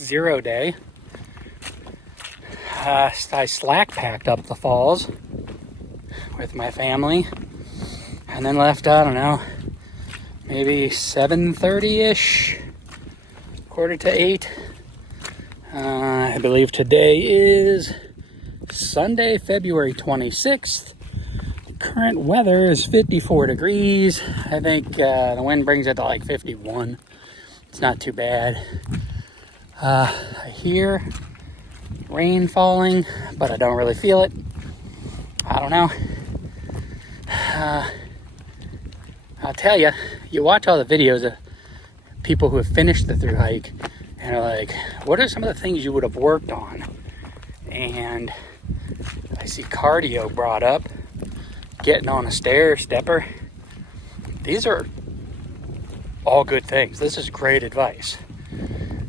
0 day. I slack packed up the falls with my family and then left, I don't know, maybe 7:30-ish, 7:45. I believe today is Sunday, February 26th. Current weather is 54 degrees. I think the wind brings it to like 51. It's not too bad. I hear rain falling, but I don't really feel it. I don't know. I'll tell you, you watch all the videos of people who have finished the thru hike and are like, what are some of the things you would have worked on? And I see cardio brought up, getting on a stair stepper. These are all good things. This is great advice.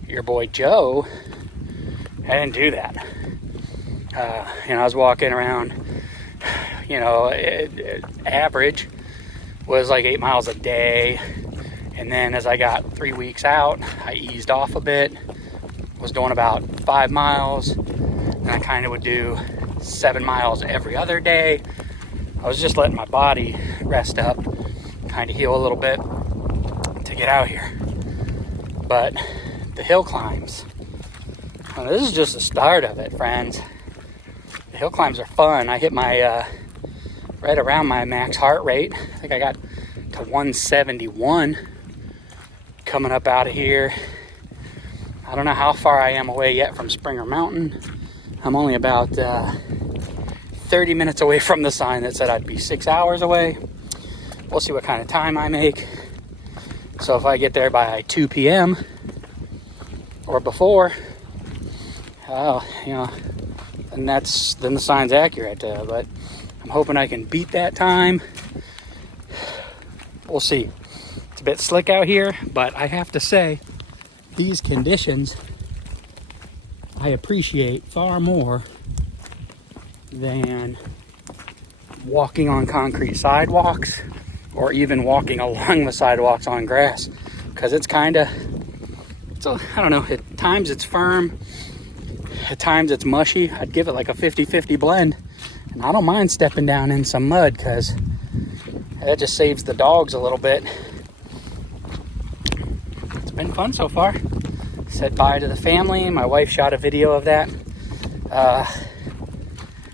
Your boy Joe, I didn't do that. I was walking around, average was like 8 miles a day. And then as I got 3 weeks out, I eased off a bit, was doing about 5 miles. And I kind of would do 7 miles every other day. I was just letting my body rest up, kind of heal a little bit to get out here. But the hill climbs, well, this is just the start of it, friends. The hill climbs are fun. I hit my right around my max heart rate. I think I got to 171 coming up out of here. I don't know how far I am away yet from Springer Mountain. I'm only about 30 minutes away from the sign that said I'd be 6 hours away. We'll see what kind of time I make. So if I get there by 2 p.m. or before, and then the sign's accurate. But I'm hoping I can beat that time. We'll see. It's a bit slick out here, but I have to say, these conditions I appreciate far more than walking on concrete sidewalks or even walking along the sidewalks on grass, because it's I don't know, at times it's firm, at times it's mushy. I'd give it like a 50-50 blend, and I don't mind stepping down in some mud because that just saves the dogs a little bit. It's been fun so far. Said bye to the family. My wife shot a video of that.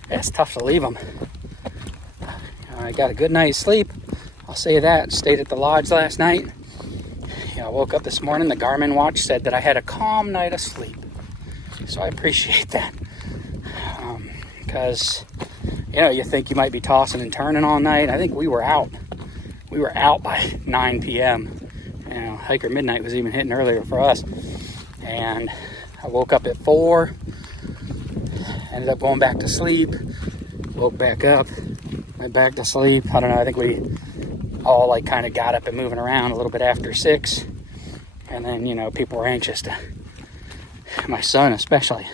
It's tough to leave them. I got a good night's sleep, I'll say that. Stayed at the lodge last night. I woke up this morning, the Garmin watch said that I had a calm night of sleep. So I appreciate that. Because, you think you might be tossing and turning all night. I think we were out. We were out by 9 p.m. Hiker Midnight was even hitting earlier for us. And I woke up at 4. Ended up going back to sleep. Woke back up. Went back to sleep. I don't know, I think we all kind of got up and moving around a little bit after 6. And then, people were anxious to, my son especially,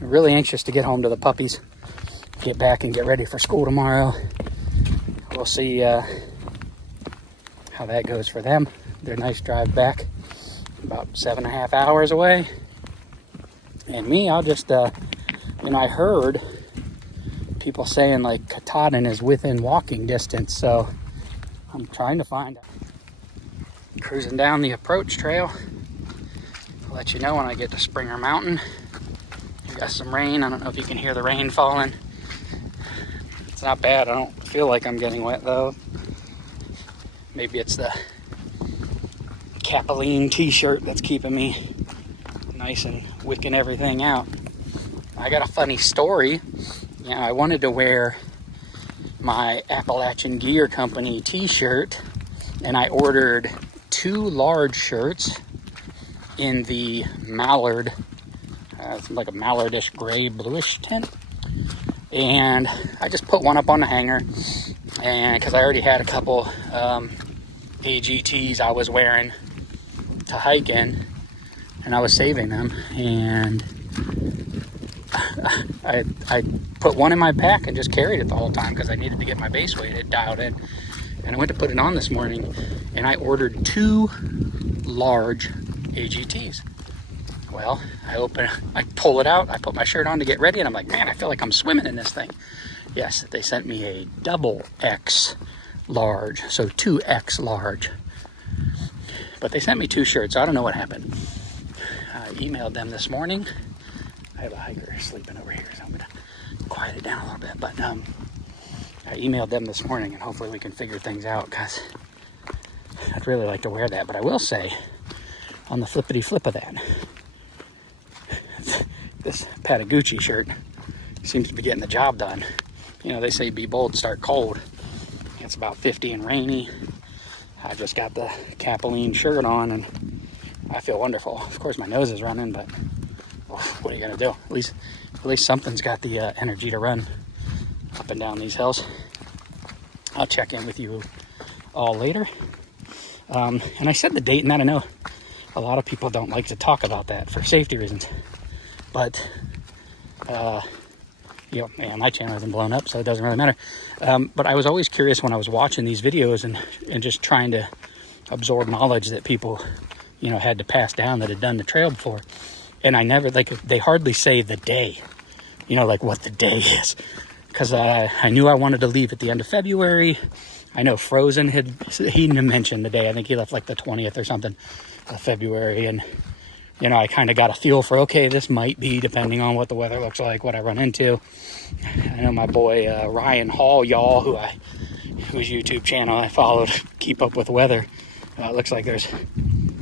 really anxious to get home to the puppies, get back and get ready for school tomorrow. We'll see how that goes for them. Their nice drive back, about 7.5 hours away. And me, I'll just, I heard people saying Katahdin is within walking distance, so I'm trying to find out. Cruising down the approach trail. I'll let you know when I get to Springer Mountain. We got some rain. I don't know if you can hear the rain falling. It's not bad. I don't feel like I'm getting wet though. Maybe it's the Capeline t-shirt that's keeping me nice and wicking everything out. I got a funny story. I wanted to wear my Appalachian Gear Company t-shirt, and I ordered 2 large shirts in the mallard, it's like a mallardish gray bluish tint, and I just put one up on the hanger, and because I already had a couple AGTs I was wearing to hike in, and I was saving them, and I put one in my pack and just carried it the whole time because I needed to get my base weight dialed in. And I went to put it on this morning, and I ordered 2 large AGTs. Well, I pull it out, I put my shirt on to get ready, and I'm like, man, I feel like I'm swimming in this thing. Yes, they sent me a double X large, so 2X large. But they sent me 2 shirts, so I don't know what happened. I emailed them this morning. I have a hiker sleeping over here, so I'm gonna quiet it down a little bit. But I emailed them this morning, and hopefully we can figure things out, because I'd really like to wear that. But I will say, on the flippity flip of that, this Patagucci shirt seems to be getting the job done. You know, they say be bold, start cold. It's about 50 and rainy. I just got the Capilene shirt on, and I feel wonderful. Of course, my nose is running, but what are you gonna do? At least something's got the energy to run up and down these hills. I'll check in with you all later. And I said the date, and I know a lot of people don't like to talk about that for safety reasons, but you know, man, my channel hasn't blown up, so it doesn't really matter. But I was always curious when I was watching these videos and just trying to absorb knowledge that people, you know, had to pass down that had done the trail before. And I never, like, they hardly say the day, you know, like what the day is. Because I knew I wanted to leave at the end of February. I know Frozen he mentioned the day. I think he left like the 20th or something of February. And, you know, I kind of got a feel for, okay, this might be, depending on what the weather looks like, what I run into. I know my boy Ryan Hall, y'all, whose YouTube channel I followed, Keep Up With Weather. It looks like there's,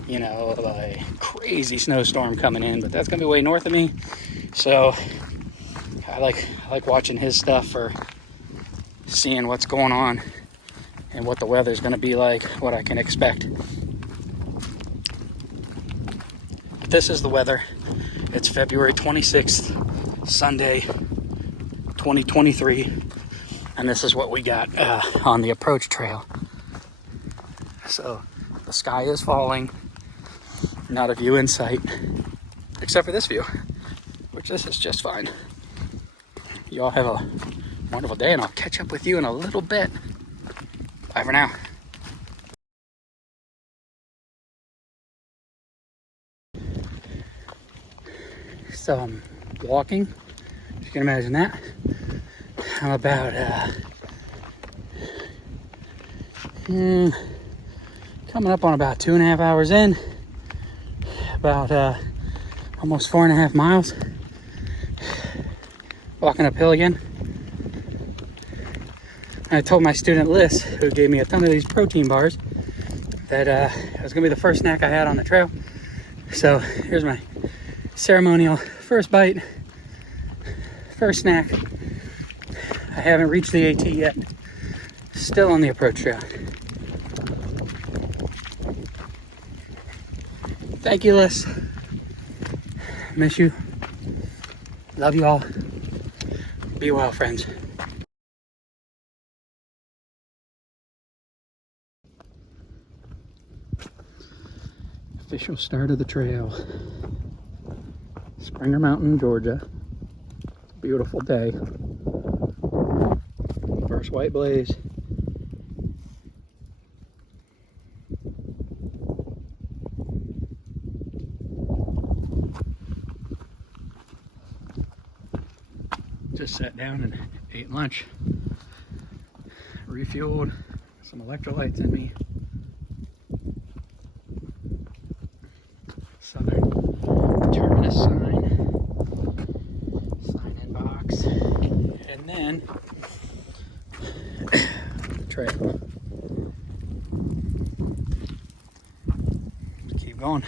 you know, a crazy snowstorm coming in, but that's gonna be way north of me. So I like watching his stuff for seeing what's going on and what the weather's gonna be like, what I can expect. But this is the weather. It's February 26th, Sunday, 2023, and this is what we got on the approach trail. So the sky is falling, not a view in sight, except for this view, which this is just fine. You all have a wonderful day, and I'll catch up with you in a little bit. Bye for now. So I'm walking, if you can imagine that. I'm about coming up on about 2.5 hours in, about almost 4.5 miles. Walking uphill again. I told my student Liz, who gave me a ton of these protein bars, that it was gonna be the first snack I had on the trail. So here's my ceremonial first bite, first snack. I haven't reached the AT yet. Still on the approach trail. Thank you, Liz. Miss you. Love you all. Be well, friends. Official start of the trail. Springer Mountain, Georgia. Beautiful day. First white blaze. Just sat down and ate lunch. Refueled. Some electrolytes in me. Southern Terminus sign in box, and then the trail. Keep going.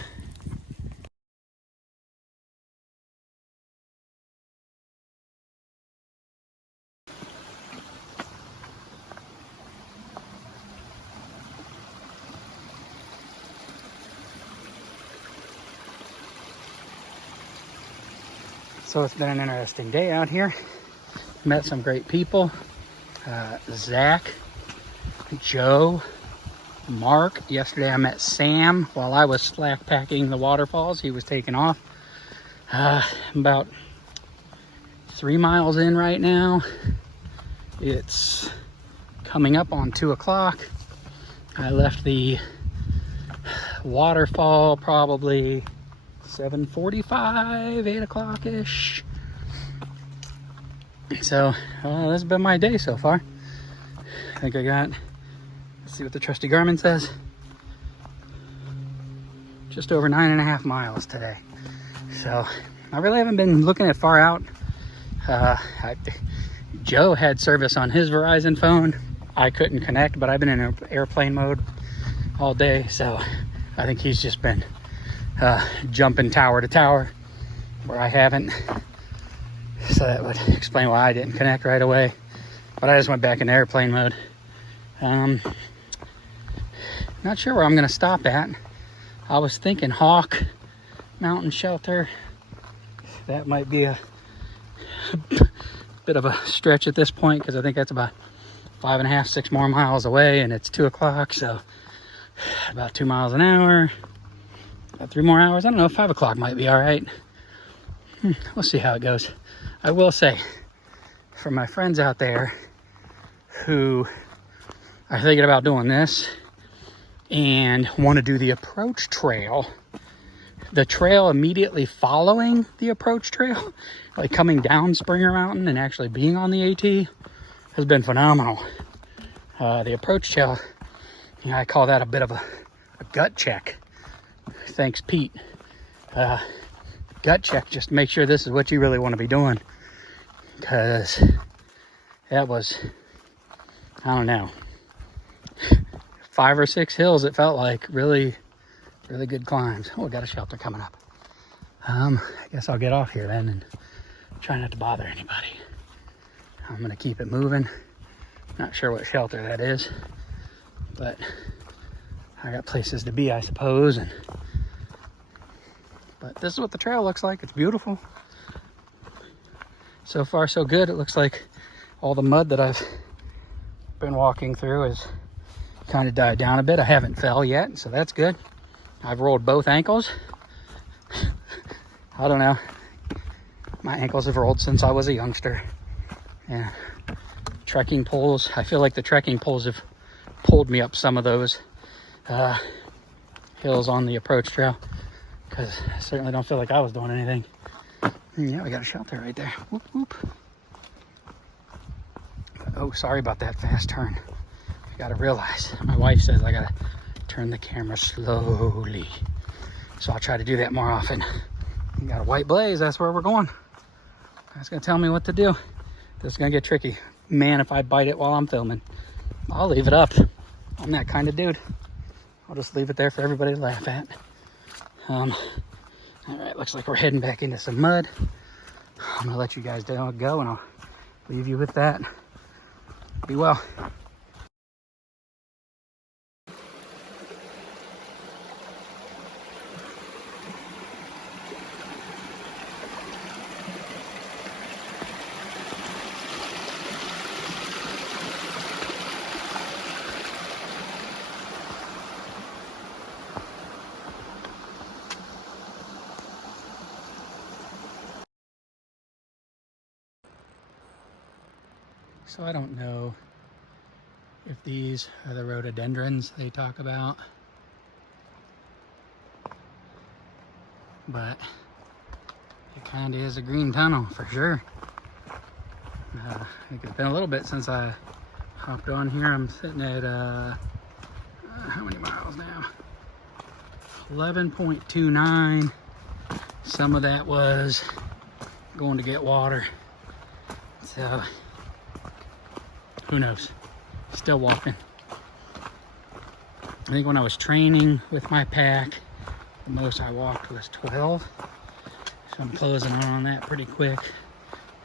So it's been an interesting day out here. Met some great people. Zach, Joe, Mark. Yesterday I met Sam while I was slack packing the waterfalls. He was taking off. I'm about 3 miles in right now. It's coming up on 2 o'clock. I left the waterfall probably 7:45, 8 o'clock-ish. So, this has been my day so far. I think I got, let's see what the trusty Garmin says. Just over 9.5 miles today. So, I really haven't been looking at far out. Joe had service on his Verizon phone. I couldn't connect, but I've been in airplane mode all day. So, I think he's just been jumping tower to tower where I haven't. So that would explain why I didn't connect right away. But I just went back in airplane mode. Not sure where I'm going to stop at. I was thinking Hawk Mountain Shelter. That might be a bit of a stretch at this point because I think that's about 5.5, 6 more miles away, and it's 2 o'clock, so about 2 miles an hour. About 3 more hours. I don't know, 5 o'clock might be all right. We'll see how it goes. I will say, for my friends out there who are thinking about doing this and want to do the approach trail, the trail immediately following the approach trail, like coming down Springer Mountain and actually being on the AT, has been phenomenal. The approach trail, I call that a bit of a gut check. Thanks, Pete. Gut check, just to make sure this is what you really want to be doing. Because that was, I don't know, 5 or 6 hills it felt like. Really good climbs. Oh, we got a shelter coming up. I guess I'll get off here then and try not to bother anybody. I'm gonna keep it moving. Not sure what shelter that is, but I got places to be, I suppose. But this is what the trail looks like. It's beautiful. So far, so good. It looks like all the mud that I've been walking through has kind of died down a bit. I haven't fell yet, so that's good. I've rolled both ankles. I don't know. My ankles have rolled since I was a youngster. Yeah. Trekking poles. I feel like the trekking poles have pulled me up some of those hills on the approach trail, because I certainly don't feel like I was doing anything. Yeah, we got a shelter right there. Whoop, whoop. Oh, sorry about that fast turn. I gotta realize, my wife says I gotta turn the camera slowly. So I'll try to do that more often. We got a white blaze, that's where we're going. That's gonna tell me what to do. This is gonna get tricky. Man, if I bite it while I'm filming, I'll leave it up. I'm that kind of dude. I'll just leave it there for everybody to laugh at. All right, looks like we're heading back into some mud. I'm gonna let you guys go, and I'll leave you with that. Be well. So I don't know if these are the rhododendrons they talk about, but it kind of is a green tunnel for sure. I think it's been a little bit since I hopped on here. I'm sitting at, how many miles now? 11.29. Some of that was going to get water. So, who knows? Still walking. I think when I was training with my pack, the most I walked was 12. So I'm closing on that pretty quick.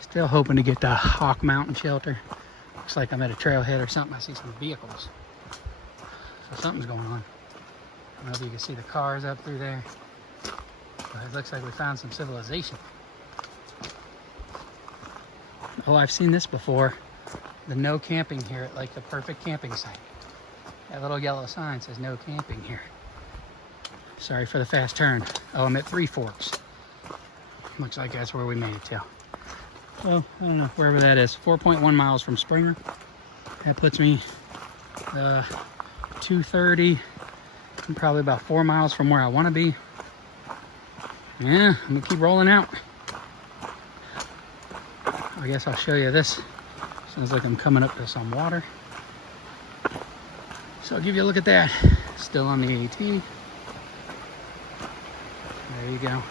Still hoping to get the Hawk Mountain Shelter. Looks like I'm at a trailhead or something. I see some vehicles. So something's going on. I don't know if you can see the cars up through there. But it looks like we found some civilization. Oh, I've seen this before. The no camping here at like the perfect camping site. That little yellow sign says no camping here. Sorry for the fast turn. Oh, I'm at Three Forks. Looks like that's where we made it to. Well, I don't know, wherever that is. 4.1 miles from Springer. That puts me 2:30. I'm probably about 4 miles from where I want to be. Yeah, I'm gonna keep rolling out. I guess I'll show you this. Sounds like I'm coming up to some water. So I'll give you a look at that. Still on the 18. There you go.